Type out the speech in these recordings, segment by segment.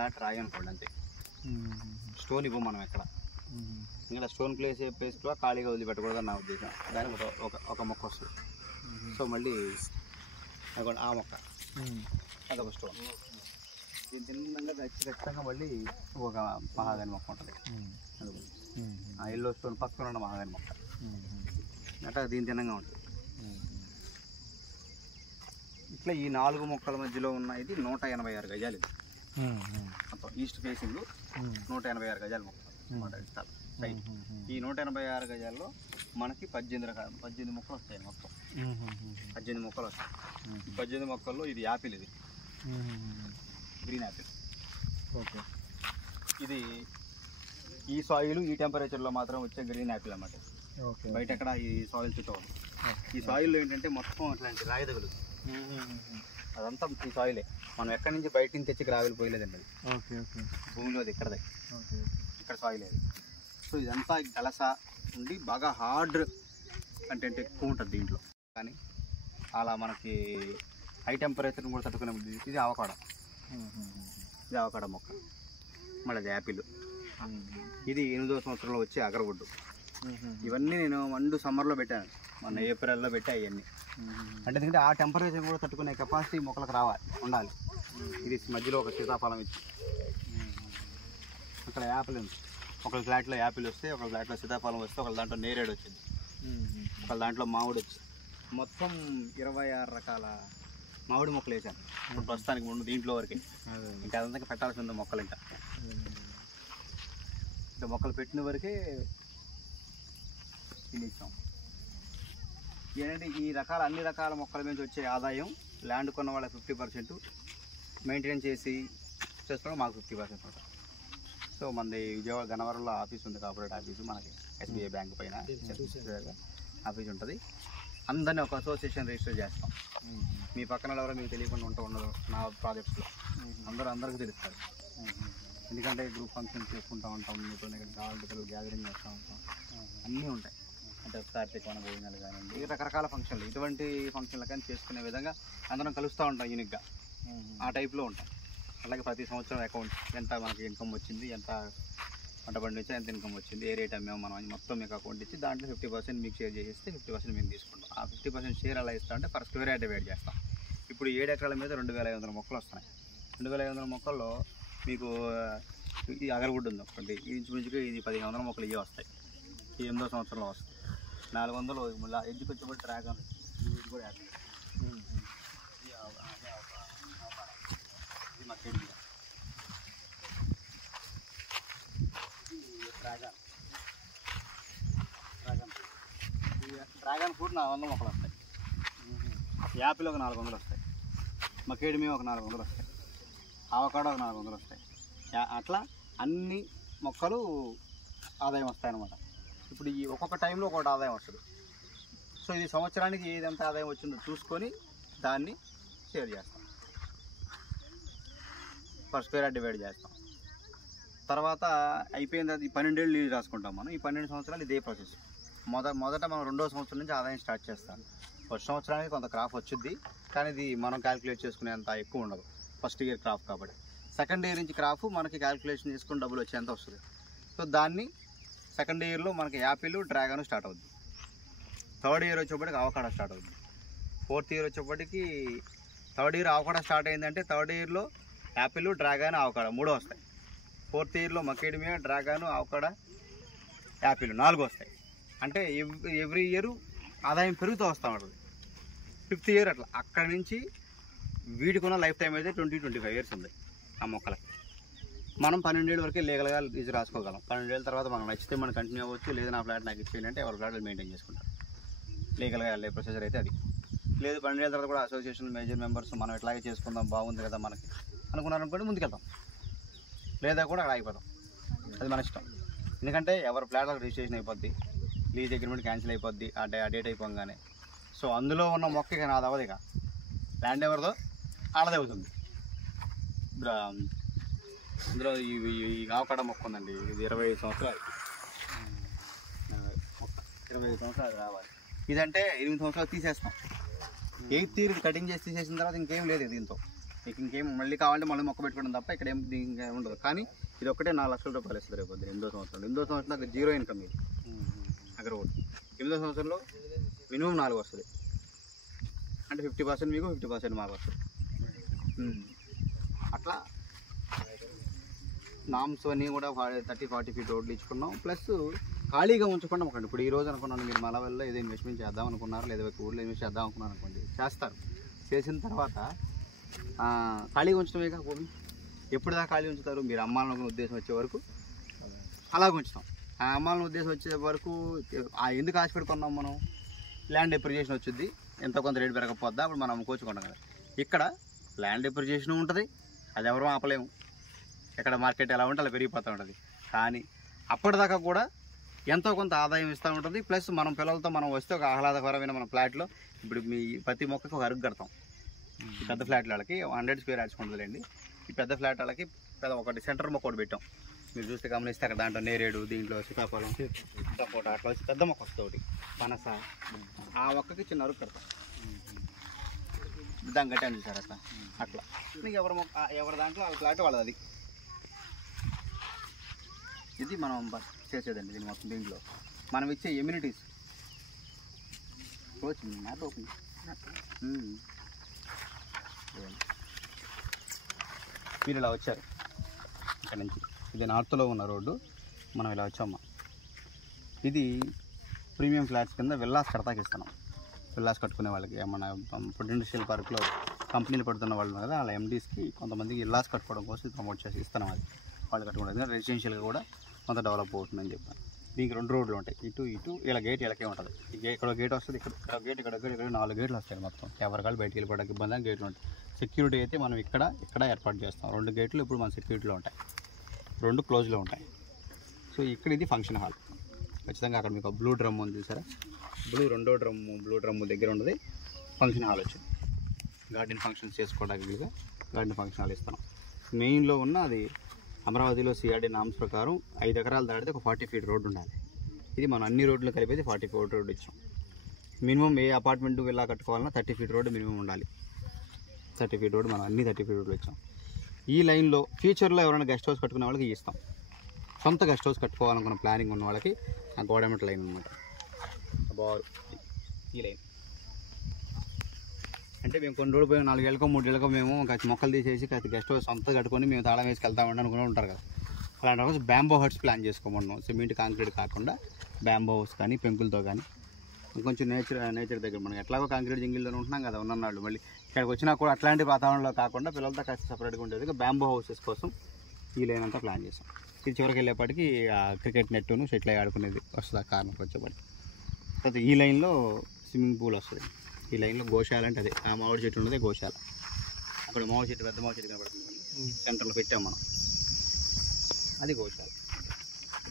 Flat రాయి అనుకోండి అంతే. స్టోన్ ఇవ్వం మనం ఎక్కడ, ఇంకా స్టోన్ ప్లేస్లో ఖాళీగా వదిలిపెట్టకూడదని నా ఉద్దేశం. దానికి ఒక మొక్క వస్తుంది. సో మళ్ళీ ఆ మొక్క అదొక స్టోన్. దీని తిన్నంగా ఖచ్చితంగా మళ్ళీ ఒక మహాగని మొక్క ఉంటుంది. ఆ ఎల్లో స్టోన్ పక్కన ఉన్న మహాగని మొక్క అట్లా దీని తిన్నంగా ఉంటుంది. ఇట్లా ఈ 4 మొక్కల మధ్యలో ఉన్న ఇది 186 గజాలు. ఇది మొత్తం ఈస్ట్ ఫేసింగ్ 186 గజాలు మొక్క సైట్. ఈ 186 గజాల్లో మనకి 18 మొక్కలు వస్తాయి. మొత్తం 18 మొక్కలు వస్తాయి. 18 మొక్కల్లో ఇది యాపిల్, ఇది గ్రీన్ యాపిల్. ఓకే, ఇది ఈ సాయిల్ ఈ టెంపరేచర్లో మాత్రం వచ్చే గ్రీన్ యాపిల్ అన్నమాట. బయట ఎక్కడ ఈ సాయిల్ చుట్టూ ఈ సాయిల్లో ఏంటంటే మొత్తం అట్లాంటి రాయి తగులు, అదంతా ఈ సాయిలే. మనం ఎక్కడి నుంచి బయట నుంచి తెచ్చి గ్రావెల్ పోయలేదండి అది. భూమిలో అది ఇక్కడ సాయిల్ అది. సో ఇదంతా గలస ఉండి బాగా హార్డ్ కంటెంట్ ఎక్కువ ఉంటుంది దీంట్లో. కానీ అలా మనకి హై టెంపరేచర్ని కూడా తట్టుకునే ఇది అవకాడో. ఇది అవకాడో మొక్క. మళ్ళీ అది యాపిల్. ఇది 8వ సంవత్సరంలో వచ్చే అగరవుడ్డు. ఇవన్నీ నేను మండు సమ్మర్లో పెట్టాను, మన ఏప్రిల్లో పెట్టా. ఇవన్నీ అంటే ఎందుకంటే ఆ టెంపరేచర్ కూడా తట్టుకునే కెపాసిటీ మొక్కలకు ఉండాలి. ఇది మధ్యలో ఒక సీతాఫలం ఇచ్చి అక్కడ యాపిల్ ఉంది. ఒక ఫ్లాట్లో యాపిల్ వస్తే, ఒక ఫ్లాట్లో సీతాఫలం వస్తే, ఒక దాంట్లో నేరేడు వచ్చింది, ఒక దాంట్లో మామిడి వచ్చింది. మొత్తం 26 రకాల మామిడి మొక్కలు వేసాను ఇప్పుడు ప్రస్తుతానికి ముందు దీంట్లో వరకే. ఇంకా అదంతా పెట్టాల్సి ఉంది మొక్కలు. ఇంకా మొక్కలు పెట్టిన వరకే తినేసాం. ఏంటంటే ఈ అన్ని రకాల మొక్కల మీద వచ్చే ఆదాయం ల్యాండ్ కొన్న వాళ్ళ 50%, మెయింటైన్ చేసి చేసుకోవడం మాకు 50% ఉంటుంది. సో మనది విజయవాడ గన్నవరంలో ఆఫీస్ ఉంది, కార్పొరేట్ ఆఫీసు. మనకి SBI బ్యాంక్ పైన ఆఫీస్ ఉంటుంది. అందరినీ ఒక అసోసియేషన్ రిజిస్టర్ చేస్తాం. మీ పక్కన ఎవరో మీకు తెలియకుండా ఉండదు నా ప్రాజెక్ట్స్లో. అందరికీ తెలుస్తారు. ఎందుకంటే గ్రూప్ ఫంక్షన్స్ చేసుకుంటూ ఉంటాం, మీతో కావాలి గ్యాదరింగ్ చేస్తూ ఉంటాం, అన్నీ ఉంటాయి. అంటే కార్తీక వన భోజనాలు కానివ్వండి, రకరకాల ఫంక్షన్లు, ఇటువంటి ఫంక్షన్లు కానీ చేసుకునే విధంగా అందరం కలుస్తూ ఉంటాం యూనిక్గా. ఆ టైప్లో ఉంటాం. అలాగే ప్రతి సంవత్సరం అకౌంట్ ఎంత మనకి ఇన్కమ్ వచ్చింది, ఎంత పంట పండించా, ఎంత ఇన్కమ్ వచ్చింది, ఏ రేట్ అమ్మాము మనం మొత్తం మీకు అకౌంట్ ఇచ్చి దాంట్లో 50% మీకు షేర్ చేసేస్తే 50% మేము తీసుకుంటాం. ఆ 50% షేర్ ఎలా ఇస్తామంటే పర్ స్క్వేర్ యార్డ్ డివైడ్ చేస్తాం. ఇప్పుడు 7 ఎకరాల మీద 2500 మొక్కలు వస్తున్నాయి. 2500 మొక్కల్లో మీకు ఈ అగరవుడ్ ఉంది ఒకటి, ఇంచుమించుగా ఇది 1500 మొక్కలు ఇవే వస్తాయి. ఈ 8వ సంవత్సరంలో వస్తాయి. 400 మళ్ళీ ఎడ్జ్కి వచ్చేప్పుడు డ్రాగన్, ఇది కూడా యాపిల్. ఇది మా చెడి డ్రాగన్ ఫ్రూట్ 400 మొక్కలు వస్తాయి. యాపిల్ ఒక 400 వస్తాయి. మకేడిమి ఒక 400 వస్తాయి. అవకాడో ఒక 400 వస్తాయి. అట్లా అన్ని మొక్కలు ఆదాయం వస్తాయన్నమాట. ఇప్పుడు ఈ ఒక్కొక్క టైంలో ఒకటి ఆదాయం వస్తుంది. సో ఇది సంవత్సరానికి ఏదంత ఆదాయం వచ్చిందో చూసుకొని దాన్ని షేర్ చేస్తాం, పర్ స్క్వేర్ యార్డ్ డివైడ్ చేస్తాం. తర్వాత అయిపోయింది, అది 12 ఏళ్ళు లీజ్ రాసుకుంటాం మనం. ఈ 12 సంవత్సరాలు ఇదే ప్రాసెస్. మొదట మనం 2వ సంవత్సరం నుంచి ఆదాయం స్టార్ట్ చేస్తాం. ఫస్ట్ సంవత్సరానికి కొంత క్రాప్ వచ్చింది, కానీ ఇది మనం క్యాలిక్యులేట్ చేసుకునేంత ఎక్కువ ఉండదు, ఫస్ట్ ఇయర్ క్రాప్ కాబట్టి. సెకండ్ ఇయర్ నుంచి క్రాప్ మనకి క్యాలిక్యులేషన్ చేసుకుని డబ్బులు వచ్చేంత వస్తుంది. సో దాన్ని సెకండ్ ఇయర్లో మనకి యాపిల్, డ్రాగన్ స్టార్ట్ అవుతుంది. థర్డ్ ఇయర్ వచ్చేప్పటికి అవకాడో స్టార్ట్ అవుతుంది. ఫోర్త్ ఇయర్ వచ్చేప్పటికి థర్డ్ ఇయర్ అవకాడో స్టార్ట్ అయిందంటే థర్డ్ ఇయర్లో యాపిల్, డ్రాగన్, అవకాడో 3 వస్తాయి. ఫోర్త్ ఇయర్లో మకేడిమియా, డ్రాగన్, అవకాడో, యాపిల్ 4 వస్తాయి. అంటే ఎవ్రీ ఇయర్ ఆదాయం పెరుగుతూ వస్తూ ఉంటుంది. 5th ఇయర్ అట్లా. అక్కడి నుంచి వీటికున్న లైఫ్ టైం అయితే 20-25 ఇయర్స్ ఉంది ఆ మొక్కలకి. మనం 12 ఏళ్ళ వరకే లీగల్గా లీజు రాసుకోగలం. 12 ఏళ్ళ తర్వాత మనం నచ్చితే మనం కంటిన్యూ అవ్వచ్చు, లేదా నా ఫ్లాట్ నాకు ఇచ్చేయండి అంటే ఎవరి ఫ్లాట్ మెయింటైన్ చేసుకుంటారు. లీగల్గా వెళ్ళే ప్రొసీజర్ అయితే అది. లేదు 12 ఏళ్ళ తర్వాత కూడా అసోసియేషన్ మేజర్ మెంబర్స్ మనం ఎట్లాగే చేసుకుందాం, బాగుంది కదా మనకి అనుకున్నారనుకోండి ముందుకెళ్తాం, లేదా కూడా అక్కడ ఆగిపోతాం. అది మన ఇష్టం. ఎందుకంటే ఎవరి ఫ్లాట్ రిజిస్ట్రేషన్ అయిపోద్ది, లీజ్ అగ్రిమెంట్ క్యాన్సిల్ అయిపోద్ది ఆ డేట్ అయిపోగానే. సో అందులో ఉన్న మొక్క ఇక నాది అవ్వదు. ఇక ల్యాండ్ ఎవరిదో ఆడదే అవుతుంది. ఇందులో ఈ అవకాడో మొక్క ఉందండి, ఇది 25 సంవత్సరాలు మొక్క. 25 సంవత్సరాలు రావాలి. ఇదంటే 8 సంవత్సరాలు తీసేస్తాం. 8th ఇయర్ కటింగ్ చేసి తీసేసిన తర్వాత ఇంకేం లేదు దీంతో. మీకు ఇంకేం మళ్ళీ కావాలంటే మళ్ళీ మొక్క పెట్టుకోవడం తప్ప ఇక్కడ ఏం దీనికి ఉండదు. కానీ ఇది ఒక్కటే 4 లక్షల రూపాయలు ఇస్తుంది రేపు 8వ సంవత్సరం అక్కడ 0 ఇన్కమ్ ఇది అక్కడ కూడా. 8వ సంవత్సరంలో మినిమం 4 వస్తుంది, అంటే 50% మీకు 50% మాకు వస్తుంది. అట్లా నామ్స్ అన్నీ కూడా 30-40 ఫీట్ రోడ్లు ఇచ్చుకున్నాం. ప్లస్ ఖాళీగా ఉంచకుండా మాకండి. ఇప్పుడు ఈ రోజు అనుకున్నాను మీరు మలవల్లో ఏదో ఇన్వెస్ట్మెంట్ చేద్దాం అనుకున్నారు, లేదా ఊళ్ళో ఇన్వెస్ట్ చేద్దాం అనుకున్నారు అనుకోండి, చేస్తారు. చేసిన తర్వాత ఖాళీగా ఉంచడమేగా భూమి. ఎప్పుడు దాకా ఖాళీ ఉంచుతారు? మీరు అమ్మాలనుకున్న ఉద్దేశం వచ్చే వరకు అలాగ ఉంచుతాం. ఆ అమ్మాలన్న ఉద్దేశం వచ్చే వరకు ఎందుకు ఆశపెట్టుకున్నాం మనం? ల్యాండ్ డెప్రిసియేషన్ వచ్చింది, ఎంత కొంత రేటు పెరగకపోద్దా, అప్పుడు మనం అమ్ముకోచుకుంటాం కదా. ఇక్కడ ల్యాండ్ డెప్రిసియేషన్ ఉంటుంది, అది ఎవరూ ఆపలేము. ఎక్కడ మార్కెట్ ఎలా ఉంటే అలా పెరిగిపోతూ ఉంటుంది. కానీ అప్పటిదాకా కూడా ఎంతో కొంత ఆదాయం ఇస్తూ ఉంటుంది. ప్లస్ మనం పిల్లలతో మనం వస్తే ఒక ఆహ్లాదకరమైన మన ఫ్లాట్లో ఇప్పుడు మీ ప్రతి మొక్కకి ఒక అరుగు కడతాం. ఈ పెద్ద ఫ్లాట్ వాళ్ళకి 100 స్క్వేర్ యార్డ్స్ ఉంటుందిలేండి. ఈ పెద్ద ఫ్లాట్ వాళ్ళకి ఒకటి సెంటర్ మొక్క ఒకటి పెట్టాం. మీరు చూస్తే గమనిస్తే అక్కడ దాంట్లో నేరేడు, దీంట్లో సీతాఫలం, సపోటా అట్లా వచ్చి పెద్ద మొక్క వస్తుంది ఒకటి, పనస. ఆ మొక్కకి చిన్న అరుగు కడతాం, దాన్ని కట్టాను చూసారు అట్లా. అట్లా మీకు ఎవరి దాంట్లో వాళ్ళ ఫ్లాట్ వాళ్ళది. అది ఇది మనం చేసేదండి. దీని మొత్తం దీంట్లో మనం ఇచ్చే ఎమ్యూనిటీస్ మ్యాప్ ఓపెన్. మీరు ఇలా వచ్చారు ఇక్కడ నుంచి, ఇది నార్త్లో ఉన్న రోడ్డు, మనం ఇలా వచ్చామా. ఇది ప్రీమియం ఫ్లాట్స్ కింద విల్లాస్ కడతాకి ఇస్తున్నాం. విల్లాస్ కట్టుకునే వాళ్ళకి మన ఫుడ్ ఇండస్ట్రియల్ పార్క్లో కంపెనీలు పెడుతున్న వాళ్ళు కదా, అలా ఎండీస్కి కొంతమందికి విల్లాస్ కట్టుకోవడం కోసం ప్రమోట్ చేసి ఇస్తున్నాం. అది వాళ్ళు కట్టుకుంటారు. రెసిడెన్షియల్గా కూడా కొంత డెవలప్ అవుతుందని చెప్పాను. దీనికి 2 రోడ్లు ఉంటాయి, ఇటు ఇలా గేట్ ఇలాగే ఉంటుంది. ఇక్కడ గేట్ వస్తుంది, ఇక్కడ గేట్, ఇక్కడ 4 గేట్లు వస్తాయి మొత్తం. ఎవరికాలు బయటికి వెళ్ళిపోవడానికి ఇబ్బంది అని గేట్లు ఉంటాయి. సెక్యూరిటీ అయితే మనం ఇక్కడ ఏర్పాటు చేస్తాం. 2 గేట్లు ఇప్పుడు మన సెక్యూరిటీలో ఉంటాయి, 2 క్లోజ్లో ఉంటాయి. సో ఇక్కడ ఇది ఫంక్షన్ హాల్. ఖచ్చితంగా అక్కడ మీకు బ్లూ డ్రమ్ ఉంది చూసారా, బ్లూ డ్రమ్ దగ్గర ఉన్నది ఫంక్షన్ హాల్ వచ్చింది. గార్డెన్ ఫంక్షన్స్ చేసుకోవడానికి వీలుగా గార్డెన్ ఫంక్షన్ హాల్ ఇస్తున్నాం. మెయిన్లో ఉన్న అది అమరావతిలో సిఆర్డీ నామ్స్ ప్రకారం 5 ఎకరాలు దాటితే ఒక 40 ఫీట్ రోడ్డు ఉండాలి. ఇది మనం అన్ని రోడ్లు కలిపేది 40 ఫీట్ రోడ్డు ఇచ్చాం. మినిమం ఏ అపార్ట్మెంట్ ఇలా కట్టుకోవాలన్నా 30 ఫీట్ రోడ్డు మినిమం ఉండాలి. 30 ఫీట్ రోడ్డు మనం అన్ని 30 ఫీట్ రోడ్లు ఇచ్చాం. ఈ లైన్లో ఫ్యూచర్లో ఎవరైనా గెస్ట్ హౌస్ కట్టుకునే వాళ్ళకి ఇస్తాం. సొంత గెస్ట్ హౌస్ కట్టుకోవాలనుకున్న ప్లానింగ్ ఉన్న వాళ్ళకి ఆ గోడమెట్ లైన్ అనమాట. ఈ లైన్ అంటే మేము కొన్ని రోజులు పోయి 4 ఏళ్ళకో 3 ఏళ్ళకో మేము మొక్కలు తీసేసి గెస్ట్ హౌస్ సొంత కట్టుకొని మేము తాళం వేసి వెళ్తామండి అనుకుని ఉంటారు కదా. అలాంటి రోజు బ్యాంబో హట్స్ ప్లాన్ చేసుకోమన్నాం. సిమెంట్ కాంక్రీట్ కాకుండా బ్యాంబో హౌస్ కానీ పెంకులతో కానీ కొంచెం నేచర్ దగ్గర మనకి ఎట్లాగో కాంక్రీట్ జింగిల్లోనే ఉంటున్నాం కదా ఉన్ననాళ్ళు. మళ్ళీ ఇక్కడికి వచ్చినా కూడా అట్లాంటి వాతావరణంలో కాకుండా పిల్లలతో కాస్త సపరేట్గా ఉండేది బ్యాంబో హౌసెస్ కోసం ఈ లైన్ అంతా ప్లాన్ చేసాం. ఇది చివరికి వెళ్ళేప్పటికి క్రికెట్ నెట్టును షెటిల్ ఆడుకునేది వస్తుంది ఆ కార్నర్కి వచ్చేప్పటికి. తర్వాత ఈ లైన్లో స్విమ్మింగ్ పూల్ వస్తుంది. ఈ లైన్లో గోశాల అంటే అదే ఆ మామిడి చెట్టు ఉన్నదే గోశాల. అక్కడ మామిడి చెట్టు పెద్ద మామిడి చెట్టు కనబడుతుంది, సెంటర్లో పెట్టాం మనం, అది గోశాల.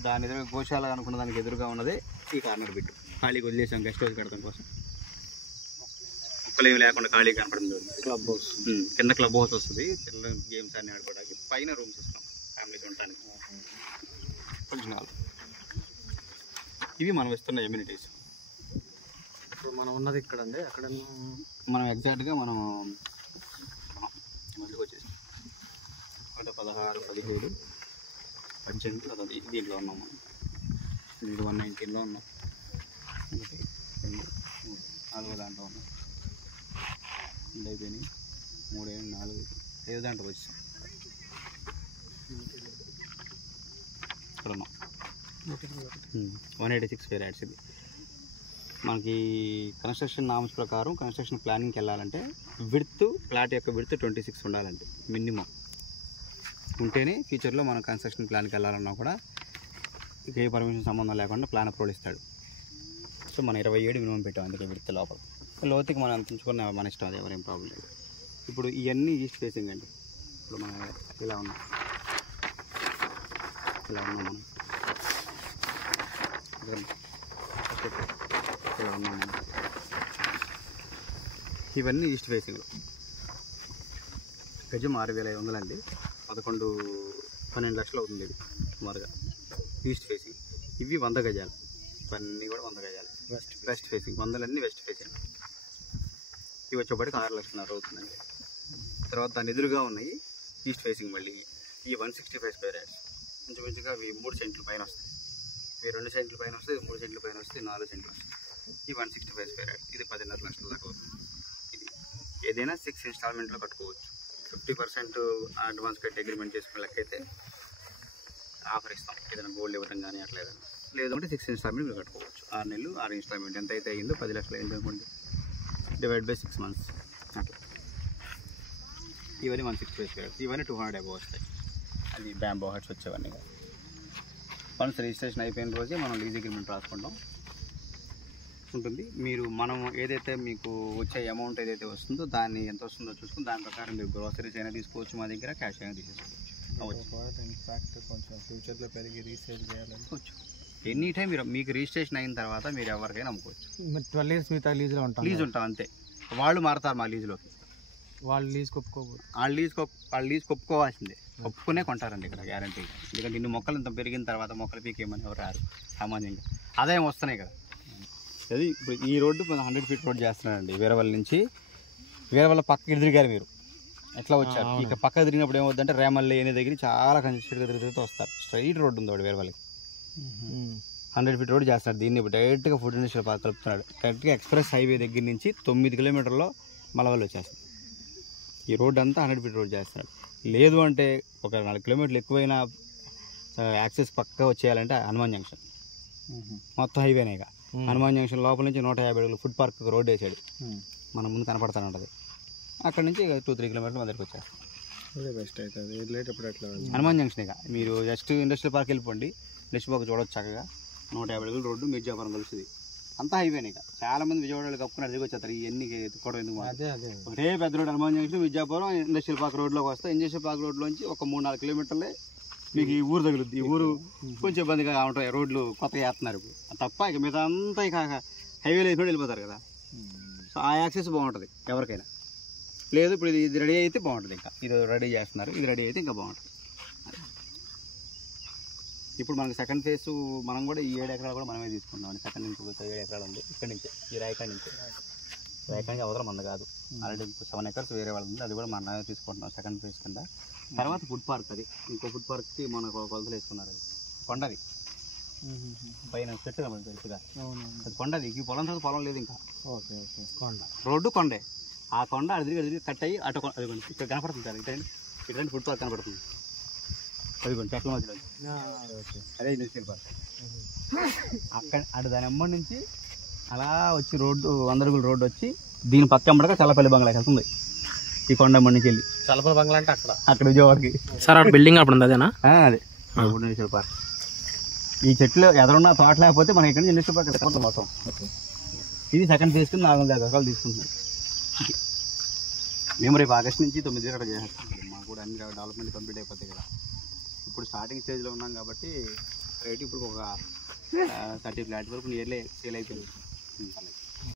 దాని ఎదురుగా గోశాల అనుకున్న దానికి ఎదురుగా ఉన్నదే ఈ కార్నర్ బిట్టు. ఖాళీగా వదిలేసాం గెస్ట్ హౌస్ కడతాం కోసం. మొక్కలు ఏమి లేకుండా ఖాళీ కనపడుతుంది. క్లబ్ హౌస్ కింద క్లబ్ హౌస్ వస్తుంది, చిల్డ్రన్ గేమ్స్ అన్ని ఆడుకోవడానికి. పైన రూమ్స్ ఇస్తాం ఫ్యామిలీస్ ఉండడానికి. కొంచెం ఇవి మనం ఇస్తున్న ఎమ్యూనిటీస్. ఇప్పుడు మనం ఉన్నది ఇక్కడ అండి, అక్కడ మనం ఎగ్జాక్ట్గా మనం మళ్ళీకి వచ్చేసాం. అంటే 16, 17, 18 దీంట్లో ఉన్నాం మనం. దీంట్లో 119లో ఉన్నాం. 1, 2, 3, 4 దాంట్లో ఉన్నాం. 2 అయిపోయినాయి, 3, 4, 5 దాంట్లో వచ్చాం. ఇక్కడ ఉన్నాం 186 స్క్వేర్ యార్డ్స్. ఇది మనకి కన్స్ట్రక్షన్ నామ్స్ ప్రకారం కన్స్ట్రక్షన్ ప్లానింగ్కి వెళ్ళాలంటే ఫ్లాట్ యొక్క విడ్త్ 26 ఉండాలండి మినిమం. ఉంటేనే ఫ్యూచర్లో మనం కన్స్ట్రక్షన్ ప్లాన్కి వెళ్ళాలన్నా కూడా ఇక ఏ పర్మిషన్ సంబంధం లేకుండా ప్లాన్ అప్రూవల్ ఇస్తాడు. సో మనం 27 మినిమం పెట్టాం అందుకే విడ్త్ లోపల. లోతుకి మనం అందించుకున్న మన ఇష్టం, అది ఎవరేం ప్రాబ్లం లేదు. ఇప్పుడు ఇవన్నీ ఈస్ట్ ఫేసింగ్ అండి. ఇప్పుడు మనం ఇలా ఉన్నాం మనం ఇలా ఉన్నాం మనం. ఇవన్నీ ఈస్ట్ ఫేసింగ్లో. గజం 6,500 అండి. 11-12 లక్షలు అవుతుంది ఇది సుమారుగా. ఈస్ట్ ఫేసింగ్ ఇవి 100 గజాలు. ఇవన్నీ కూడా 100 గజాలు. West facing 100 west facing. ఇవి వచ్చేప్పటికి 6,00,000 అవుతుందండి. తర్వాత దాని ఎదురుగా ఉన్నాయి ఈస్ట్ ఫేసింగ్ మళ్ళీ ఈ 165 స్క్వేర్ యార్డ్స్ ఇంచుమించుగా అవి 3 సెంట్లు పైన వస్తాయి. ఇవి 2 సెంట్ల పైన వస్తాయి, 3 సెంట్ల పైన వస్తాయి, 4 సెంట్లు వస్తాయి. ఈ 165 స్క్వేర్ యార్డ్స్ ఇది 10.5 లక్షల దాకా అవుతుంది. ఇది ఏదైనా 6 ఇన్స్టాల్మెంట్లో కట్టుకోవచ్చు. 50% అడ్వాన్స్ కట్టి అగ్రిమెంట్ చేసుకునే లెక్కైతే ఆఫర్ ఇస్తాం. ఏదైనా గోల్డ్ ఇవ్వడం కానీ అట్లా ఏదైనా, లేదంటే 6 ఇన్స్టాల్మెంట్ మీరు కట్టుకోవచ్చు. 6 నెలలు 6 ఇన్స్టాల్మెంట్ ఎంత అయితే అయిందో 10 లక్షలు అయింది అనుకోండి, డివైడ్ బై 6 మంత్స్ అట్లా. ఇవన్నీ 165 స్క్వేర్, ఇవన్నీ 200 అబోవ్ వస్తాయి. అది బ్యాంబో హట్స్ వచ్చేవన్నీ కాదు. వన్స్ రిజిస్ట్రేషన్ అయిపోయిన రోజే మనం లీజ్ అగ్రిమెంట్ రాసుకుంటాం ఉంటుంది. మీరు మనం ఏదైతే మీకు వచ్చే అమౌంట్ ఏదైతే వస్తుందో దాన్ని ఎంత వస్తుందో చూసుకుని దాని ప్రకారం మీరు గ్రోసరీస్ అయినా తీసుకోవచ్చు, మా దగ్గర క్యాష్ అయినా తీసేసుకోవచ్చు. ఇన్ఫాక్ట్ కొంచెం ఫ్యూచర్లో పెరిగి రీసేల్ చేయాలనుకోవచ్చు. ఎనీ టైం మీరు మీకు రిజిస్ట్రేషన్ అయిన తర్వాత మీరు ఎవరికైనా అమ్ముకోవచ్చు. 12 years మిగతా లీజ్లో ఉంటాం. లీజ్ ఉంటాం అంతే. వాళ్ళు మారుతారు మా లీజులోకి. వాళ్ళు లీజ్ ఒప్పుకోకూడదు. వాళ్ళు లీజ్ ఒప్పుకోవాల్సిందే, ఒప్పుకునే కొంటారండి ఇక్కడ గ్యారంటీ. ఎందుకంటే ఇన్ని మొక్కలు ఇంత పెరిగిన తర్వాత మొక్కలు పీకేమని ఎవరు రారు సామాన్యంగా, ఆదాయం వస్తున్నాయి కదా. అది ఇప్పుడు ఈ రోడ్డు 100 feet రోడ్ చేస్తున్నారండి. వీరవల్లి నుంచి వీరవల్లి పక్కకి ఎదురుగారు మీరు ఎట్లా వచ్చారు. ఇక పక్క తిరిగినప్పుడు ఏమవుతుందంటే రేమల్లి అనే దగ్గర చాలా కన్సిస్టెంట్గా తిరుగుతూ వస్తారు. స్ట్రైట్ రోడ్డు ఉంది వాడు వీరవల్లికి. 100 feet రోడ్ చేస్తున్నాడు. దీన్ని ఇప్పుడు డైరెక్ట్గా ఫుడ్ ఇండస్ట్రియల్ పార్క్ కలుపుతున్నాడు. డైరెక్ట్గా ఎక్స్ప్రెస్ హైవే దగ్గర నుంచి 9 కిలోమీటర్లో మలవల్లి వచ్చేస్తుంది. ఈ రోడ్డు అంతా 100 feet రోడ్ చేస్తున్నాడు. లేదు అంటే ఒక 4 కిలోమీటర్లు ఎక్కువైనా యాక్సెస్ పక్కా వచ్చేయాలంటే హనుమాన్ జంక్షన్ మొత్తం హైవేనే. ఇక హనుమాన్ జంక్షన్ లోపల నుంచి 150 అడుగులు ఫుడ్ పార్క్ రోడ్ వేసాడు, మన ముందు కనపడతానే ఉంటుంది. అక్కడ నుంచి 2-3 కిలోమీటర్ల దగ్గరికి వచ్చేస్తాం. అదే బెస్ట్ అవుతుంది. వెళ్ళేటప్పుడు అట్లా హనుమాన్ జంక్షన్ ఇక మీరు జస్ట్ ఇండస్ట్రియల్ పార్క్ వెళ్ళిపోండి, ఇండస్ట్రియల్ పార్క్ చూడవచ్చు చక్కగా. 150 అడుగులు రోడ్డు మిర్జాపురం కలుస్తుంది, అంతా హైవేనే. ఇక చాలా మంది విజయవాడలో కప్పుకుని దిగి వచ్చేస్తారు. ఇవన్నీ ఎత్తుకోవడం ఎందుకు, ఒకటే పెద్ద road Hanuman junction Vijayapuram industrial park రోడ్లోకి వస్తే ఇండస్ట్రియల్ పార్క్ రోడ్లోంచి ఒక 3-4 కిలోమీటర్లే మీకు ఈ ఊరు తగులుద్ది. ఈ ఊరు కొంచెం ఇబ్బందిగా ఉంటాయి, రోడ్లు కొత్తగా వేస్తున్నారు ఇప్పుడు తప్ప. ఇక మిగతా అంతా ఇక హైవేలో వేసుకొని వెళ్ళిపోతారు కదా. సో ఆ యాక్సెస్ బాగుంటుంది ఎవరికైనా. లేదు ఇప్పుడు ఇది రెడీ అయితే బాగుంటుంది. ఇంకా ఇది రెడీ చేస్తున్నారు, ఇది రెడీ అయితే ఇంకా బాగుంటుంది. ఇప్పుడు మనకి సెకండ్ ఫేజ్ మనం కూడా ఈ 7 ఎకరాలు కూడా మనమే తీసుకున్నాం. సెకండ్ నుంచి 7 ఎకరాలు ఉంది ఇక్కడి నుంచి, ఈ రాయకాడి నుంచి. రాయకాడి నుంచి అవసరం మంది కాదు, ఆల్రెడీ 7 acres వేరే వాళ్ళు ఉంది, అది కూడా మనమే తీసుకుంటున్నాం సెకండ్ ఫేజ్ కింద. తర్వాత ఫుడ్ పార్క్, అది ఇంకో ఫుడ్ పార్క్కి మనకు కొలతలు వేసుకున్నారు. అది కొండది పైన చెట్టు కదా తెలుసుగా, అది కొండది. ఈ పొలం తర్వాత పొలం లేదు ఇంకా. ఓకే ఓకే, కొండ రోడ్డు కొండే. ఆ కొండ అదిరిగి కట్ అయ్యి అటు అది ఇక్కడ కనపడుతుంది సార్. ఇటువంటి ఫుడ్ పార్క్ కనపడుతుంది, అది కొంచెం చెట్ల మధ్యలో. అదే ఇండస్ట్రియల్ పార్క్. అక్కడ అటు దాని అమ్మ నుంచి అలా వచ్చి రోడ్డు 100 అడుగుల రోడ్డు వచ్చి దీని పక్క అమ్మడగా చల్లపల్లి బంగ్లా వెళ్తుంది. ఈ కొండ అమ్మ నుంచి వెళ్ళి చల్లపల్లి బంగ్లా అంటే అక్కడ విజయవాడకి సార్ అక్కడ బిల్డింగ్ అప్పుడు ఉంది అదేనా? అదే ఇండస్ట్రియల్ పార్క్. ఈ చెట్లు ఎదురున్న తోట లేకపోతే మనకి ఇక్కడ నుంచి ఇండస్ట్రియల్ పార్క్ ఎక్కడ మొత్తం. ఇది సెకండ్ ఫేజ్ కింద 450 ఎకరాలు తీసుకుంటున్నాం. మేము రేపు ఆగస్టు నుంచి 9 అక్కడ చేసేస్తాం. మాకు కూడా అన్ని డెవలప్మెంట్ కంప్లీట్ అయిపోతాయి కదా. ఇప్పుడు స్టార్టింగ్ స్టేజ్లో ఉన్నాం కాబట్టి రేటు ఇప్పుడు ఒక 30 ఫ్లాట్ వరకు నియర్లీ సేల్ అయిపోయింది.